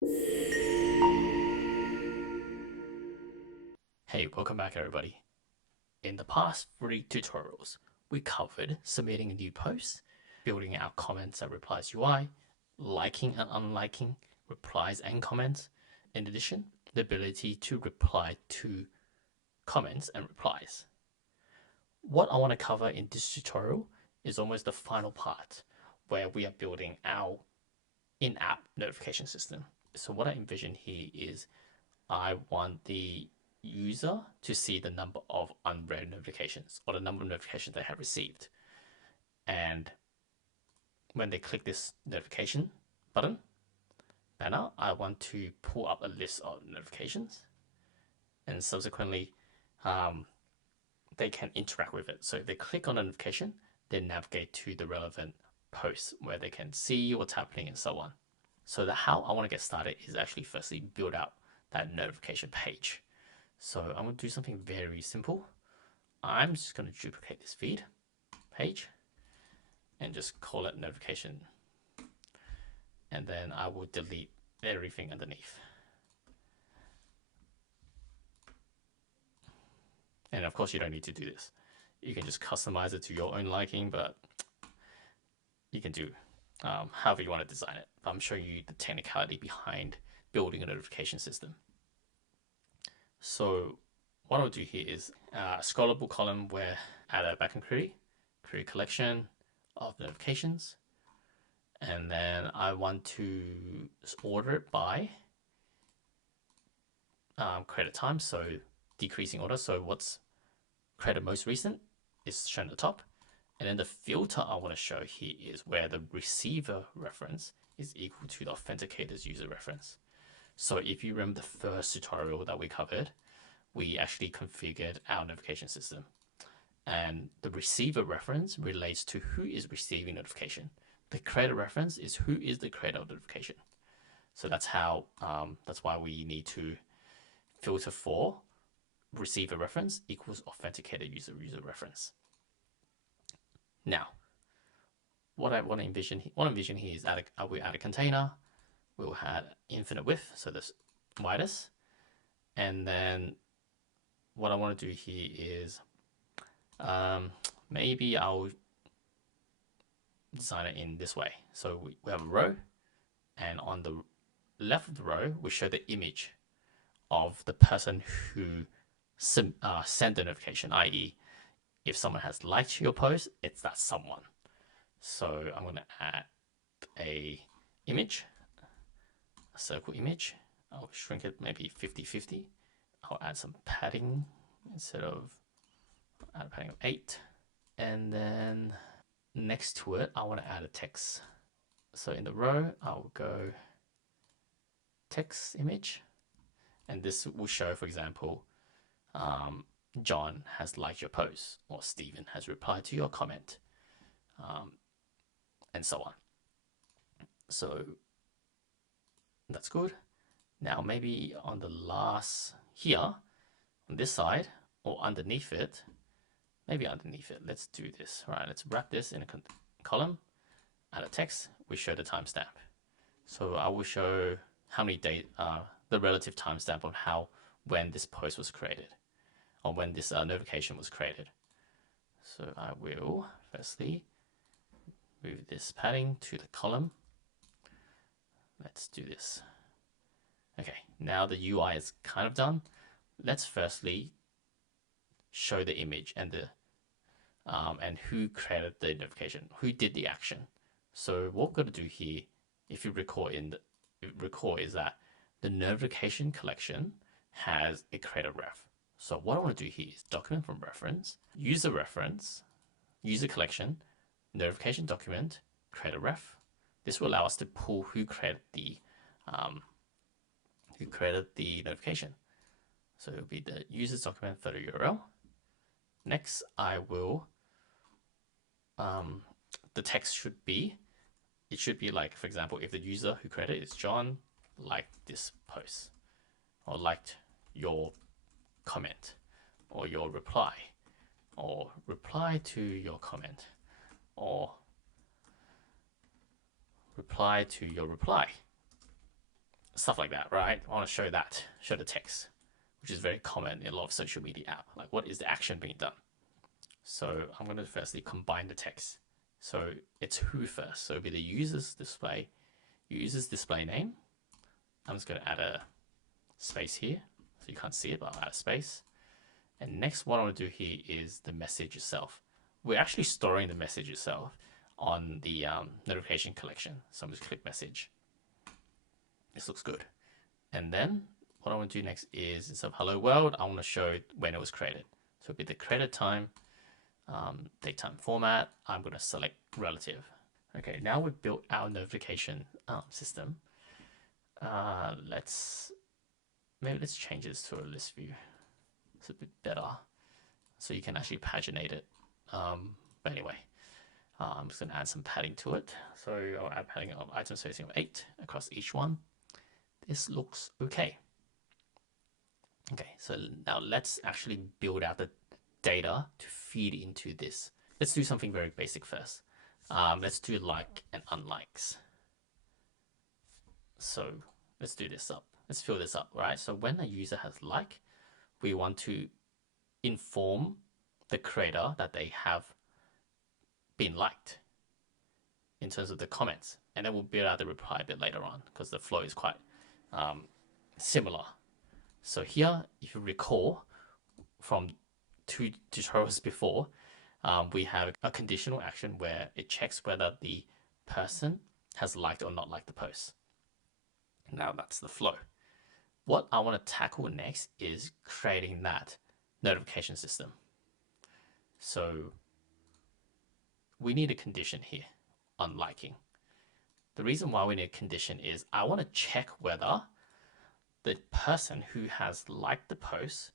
Hey, welcome back everybody. In the past 3 tutorials, we covered submitting a new post, building our comments and replies UI, liking and unliking replies and comments, in addition, the ability to reply to comments and replies. What I want to cover in this tutorial is almost the final part where we are building our in-app notification system. So what I envision here is I want the user to see the number of unread notifications or the number of notifications they have received. And when they click this notification button banner, I want to pull up a list of notifications and subsequently they can interact with it. So if they click on a notification, they navigate to the relevant post where they can see what's happening and so on. So how I want to get started is actually firstly build out that notification page. So I'm going to do something very simple. I'm just going to duplicate this feed page and just call it notification. And then I will delete everything underneath. And of course, you don't need to do this. You can just customize it to your own liking, but you can do however you want to design it. I'm showing you the technicality behind building a notification system. So what I'll do here is a scrollable column where add a backend query, create a collection of notifications, and then I want to order it by credit time, so decreasing order. So what's credit most recent is shown at the top. And then the filter I want to show here is where the receiver reference is equal to the authenticator's user reference. So if you remember the first tutorial that we covered, we actually configured our notification system. And the receiver reference relates to who is receiving notification. The creator reference is who is the creator of notification. So that's how. That's why we need to filter for receiver reference equals authenticator user reference. Now, what I want to envision here is we add a container. We'll add infinite width, so this widest, and then what I want to do here is maybe I'll design it in this way. So we have a row, and on the left of the row, we show the image of the person who sent the notification, i.e., if someone has liked your post, it's that someone. So I'm going to add a image, a circle image. I'll shrink it maybe 50-50. I'll add some padding instead of add a padding of 8. And then next to it, I want to add a text. So in the row, I'll go text image. And this will show, for example, John has liked your post, or Stephen has replied to your comment, and so on. So that's good. Now maybe on the last here, on this side, or underneath it, maybe underneath it, let's do this. Right, let's wrap this in a column, add a text, we show the timestamp. So I will show how many days, the relative timestamp on when this post was created, or when this notification was created. So I will firstly move this padding to the column. Let's do this. Okay, now the UI is kind of done. Let's firstly show the image and the and who created the notification, who did the action. So what we're going to do here, if you recall is that the notification collection has a creator ref. So what I want to do here is document from reference, user collection, notification document, creator ref. This will allow us to pull who created the notification. So it'll be the user's document photo URL. Next, I will the text should be like, for example, if the user who created is John, liked this post, or liked your comment, or your reply, or reply to your comment, or reply to your reply. stuff like that, right? I want to show that, show the text, which is very common in a lot of social media app. Like, what is the action being done? So I'm going to firstly combine the text. So it's who first. So it'll be the user's display name. I'm just going to add a space here. So you can't see it, but I'll add a space. And next, what I want to do here is the message itself. We're actually storing the message itself on the notification collection. So I'm just click message. This looks good. And then what I want to do next is, instead of hello world, I want to show when it was created. So it'll be the created time, date time format. I'm going to select relative. Okay, now we've built our notification system. Let's change this to a list view. It's a bit better, so you can actually paginate it. But anyway, I'm just going to add some padding to it. So I'll add padding of item spacing of 8 across each one. This looks okay. Okay, so now let's actually build out the data to feed into this. Let's do something very basic first. Let's do like and unlikes. So let's do this up. Let's fill this up, right? So when a user has like, we want to inform the creator that they have been liked in terms of the comments. And then we'll build out the reply a bit later on because the flow is quite similar. So here, if you recall from 2 tutorials before, we have a conditional action where it checks whether the person has liked or not liked the post. Now that's the flow. What I want to tackle next is creating that notification system. So we need a condition here on liking. The reason why we need a condition is I want to check whether the person who has liked the post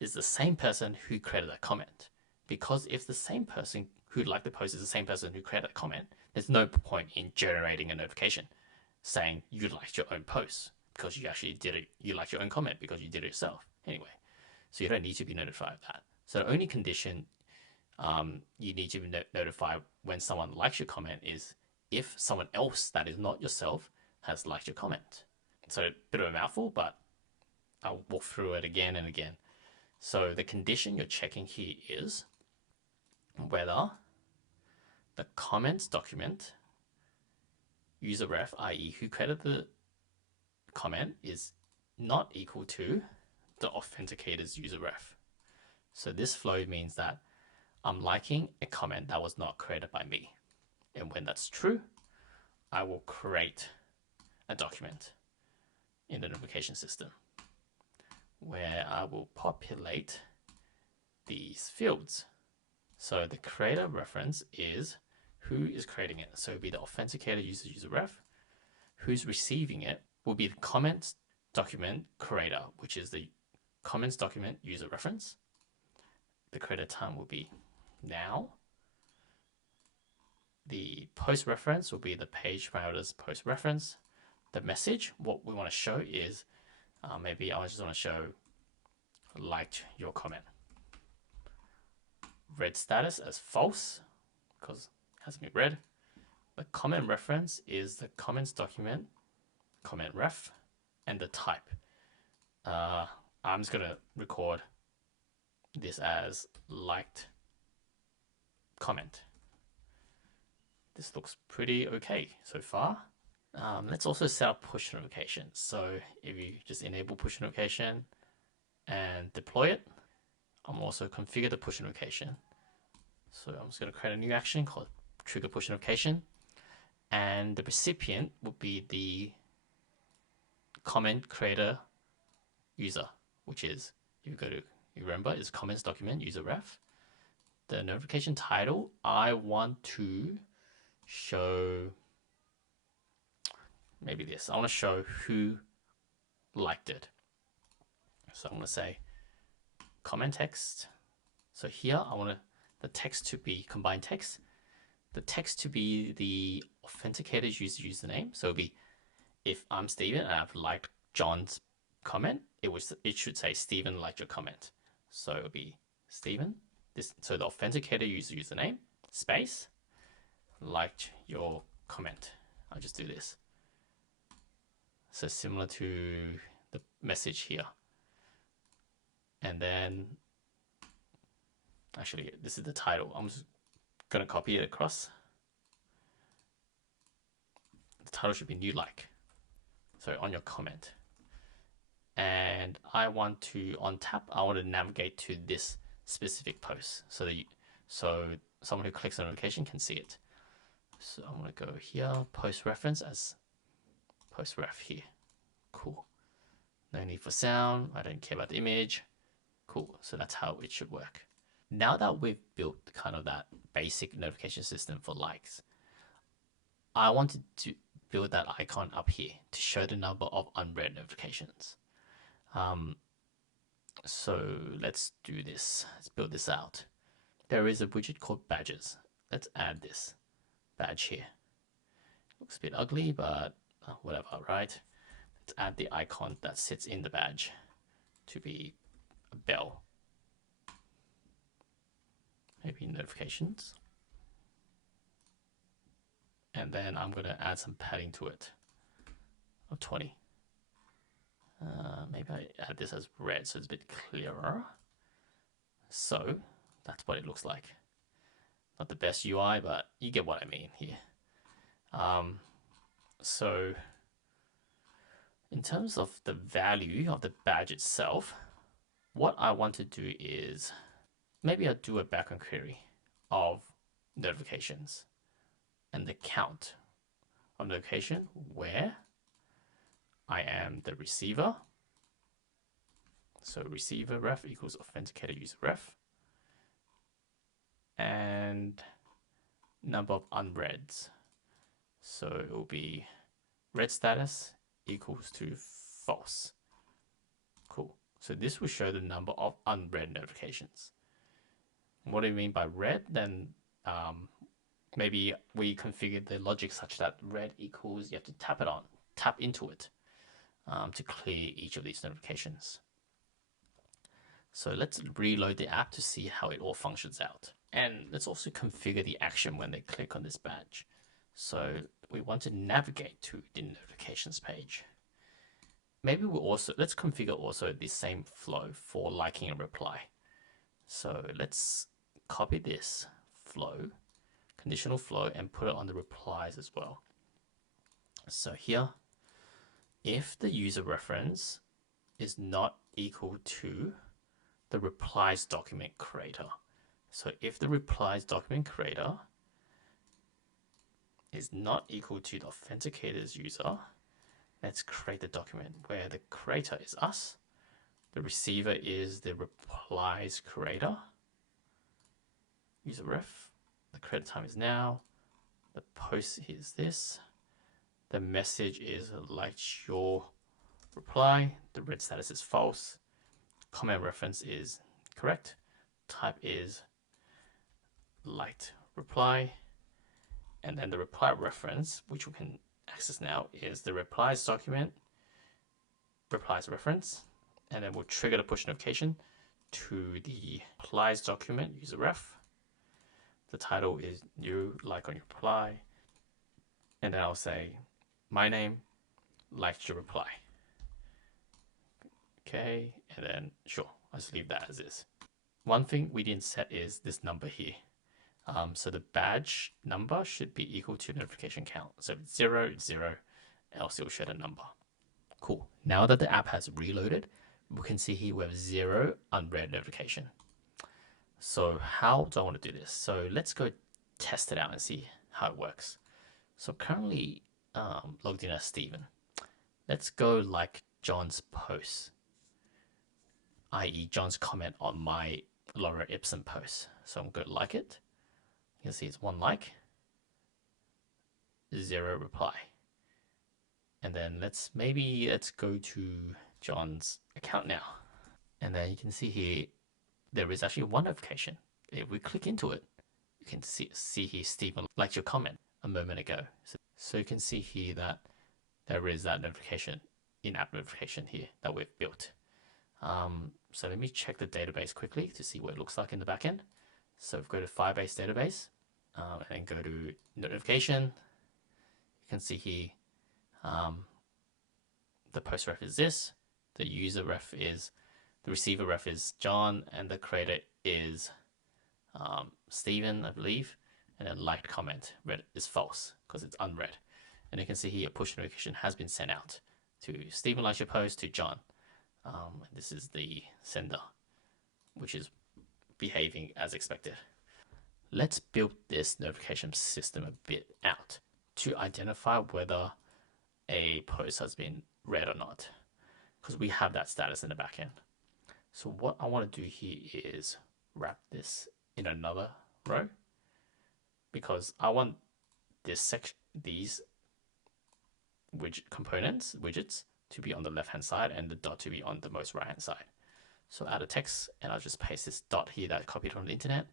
is the same person who created a comment. Because if the same person who liked the post is the same person who created a comment, there's no point in generating a notification saying you liked your own post because you actually did it. You liked your own comment because you did it yourself anyway. So you don't need to be notified of that. So the only condition you need to be notified when someone likes your comment is if someone else that is not yourself has liked your comment. So a bit of a mouthful, but I'll walk through it again and again. So the condition you're checking here is whether the comments document user ref, i.e. who created the comment, is not equal to the authenticator's user ref. So this flow means that I'm liking a comment that was not created by me. And when that's true, I will create a document in the notification system where I will populate these fields. So the creator reference is who is creating it. So it'll be the authenticator user ref. Who's receiving it will be the comments document creator, which is the comments document user reference. The creator time will be now. The post reference will be the page parameters post reference. The message, what we want to show is maybe I just want to show liked your comment. Read status as false because it hasn't been read. The comment reference is the comments document comment ref and the type. I'm just going to record this as liked comment. This looks pretty okay so far. Let's also set up push notifications. So if you just enable push notification and deploy it, I'm also configure the push notification. So I'm just going to create a new action called trigger push notification. And the recipient will be the comment creator user, which is, if you go to, you remember, is comments document user ref. The notification title, I want to show maybe this. I want to show who liked it. So I'm going to say comment text. So here I want the text to be combined text. The text to be the authenticator's username. So it'll be, if I'm Steven and I've liked John's comment, it should say Steven liked your comment. So it'll be Steven. So the authenticator username space liked your comment. I'll just do this. So similar to the message here. And then, actually, this is the title. I'm just going to copy it across. The title should be new like. So on your comment. And I want to, on tap, I want to navigate to this specific post so that so someone who clicks on notification can see it. So I'm going to go here, post reference as post ref here. Cool. No need for sound. I don't care about the image. Cool. So that's how it should work. Now that we've built kind of that basic notification system for likes, I wanted to build that icon up here to show the number of unread notifications. So let's do this. Let's build this out. There is a widget called badges. Let's add this badge here. Looks a bit ugly, but whatever, right? Let's add the icon that sits in the badge to be a bell. Maybe notifications. And then I'm going to add some padding to it of 20. Maybe I add this as red so it's a bit clearer. So that's what it looks like. Not the best UI, but you get what I mean here. So in terms of the value of the badge itself, what I want to do is maybe I'll do a background query of notifications and the count of notification where I am the receiver. So receiver ref equals authenticator user ref. And number of unreads. So it will be read status equals to false. Cool. So this will show the number of unread notifications. What do you mean by read? Then maybe we configured the logic such that read equals, you have to tap into it to clear each of these notifications. So let's reload the app to see how it all functions out. And let's also configure the action when they click on this badge. So we want to navigate to the notifications page. Maybe let's configure also the same flow for liking and reply. So let's copy this flow, conditional flow, and put it on the replies as well. So here, if the user reference is not equal to the replies document creator. So if the replies document creator is not equal to the authenticator's user, let's create the document where the creator is us, the receiver is the replies creator, user ref, the credit time is now, the post is this, the message is liked your reply, the read status is false, comment reference is correct, type is liked reply, and then the reply reference, which we can access now, is the replies document, replies reference, and then we'll trigger the push notification to the replies document user ref. The title is new like on your reply, and then I'll say my name liked your reply. Okay, and then sure, I'll just leave that as is. One thing we didn't set is this number here. So the badge number should be equal to notification count. So if it's 0, it's 0, else it will show the number. Cool. Now that the app has reloaded, we can see here we have 0 unread notification. So how do I want to do this? So let's go test it out and see how it works. So currently logged in as Stephen. Let's go like John's post, i.e. John's comment on my Laura Ipsum post. So I'm going to like it. You can see it's 1 like, 0 reply. And then let's go to John's account now. And then you can see here, there is actually 1 notification. If we click into it, you can see here Stephen liked your comment a moment ago. So you can see here that there is that notification, in-app notification here that we've built. So let me check the database quickly to see what it looks like in the backend. So if we go to Firebase database and go to notification, you can see here the post ref is this, the user ref is, the receiver ref is John, and the creator is Stephen, I believe. And then liked comment read is false because it's unread. And you can see here, push notification has been sent out to Stephen likes your post, to John. This is the sender, which is behaving as expected. Let's build this notification system a bit out to identify whether a post has been read or not, because we have that status in the backend. So what I want to do here is wrap this in another row, because I want this section, these widgets to be on the left hand side and the dot to be on the most right hand side. So add a text, and I'll just paste this dot here that I copied from the internet.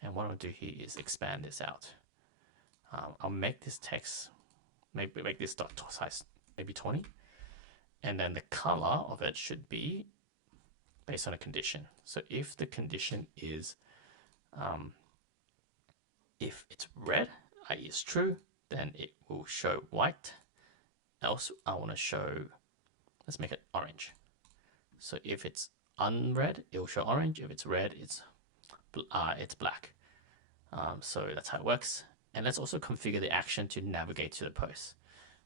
And what I'll do here is expand this out. I'll make this text, maybe make this dot size maybe 20, and then the color of it should be based on a condition. So if the condition is if it's red, i.e. it's true, then it will show white. Else I want to show, let's make it orange. So if it's unread, it will show orange. If it's red, it's black. So that's how it works. And let's also configure the action to navigate to the post.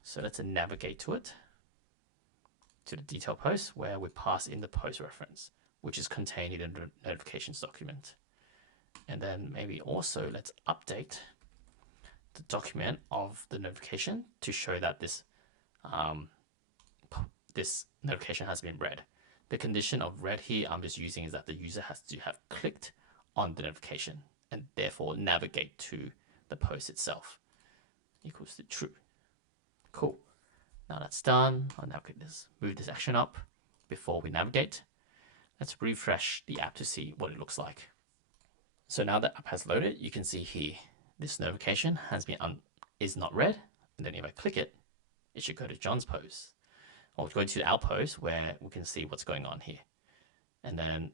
So let's navigate to it, to the detail post, where we pass in the post reference, which is contained in the notifications document. And then maybe also let's update the document of the notification to show that this this notification has been read. The condition of read here I'm just using is that the user has to have clicked on the notification and therefore navigate to the post itself, equals to true. Cool. Now that's done. I'll navigate this, move this action up before we navigate. Let's refresh the app to see what it looks like. So now the app has loaded, you can see here this notification has been is not read, and then if I click it, it should go to John's post, or go to our post where we can see what's going on here. And then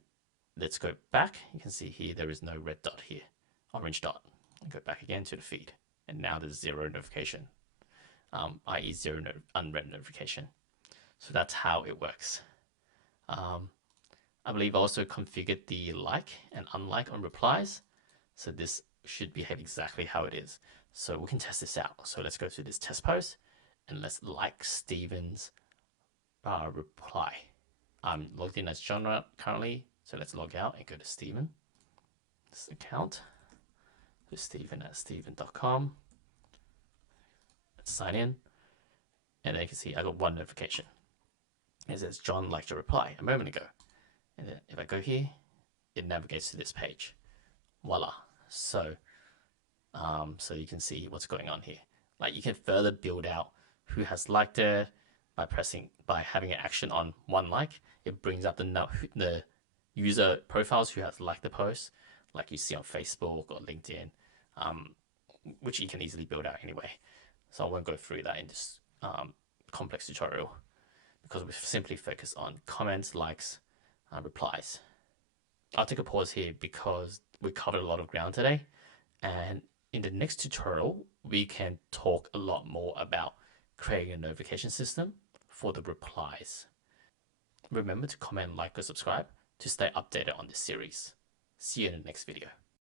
let's go back. You can see here there is no red dot here, orange dot. And go back again to the feed, and now there's zero notification, i.e. zero unread notification. So that's how it works. I believe I also configured the like and unlike on replies, so this should behave exactly how it is. So we can test this out. So let's go to this test post and let's like Stephen's reply. I'm logged in as John currently, so let's log out and go to Stephen. This account, so Stephen at stephen.com. Let's sign in, and then you can see I got one notification. It says John liked your reply a moment ago. And then if I go here, it navigates to this page. Voila. So, so you can see what's going on here. Like you can further build out who has liked it by having an action on one like. It brings up the user profiles who has liked the post, like you see on Facebook or LinkedIn, which you can easily build out anyway. So I won't go through that in this complex tutorial, because we simply focus on comments, likes, replies. I'll take a pause here because we covered a lot of ground today, and in the next tutorial we can talk a lot more about creating a notification system for the replies. Remember to comment, like, or subscribe to stay updated on this series. See you in the next video.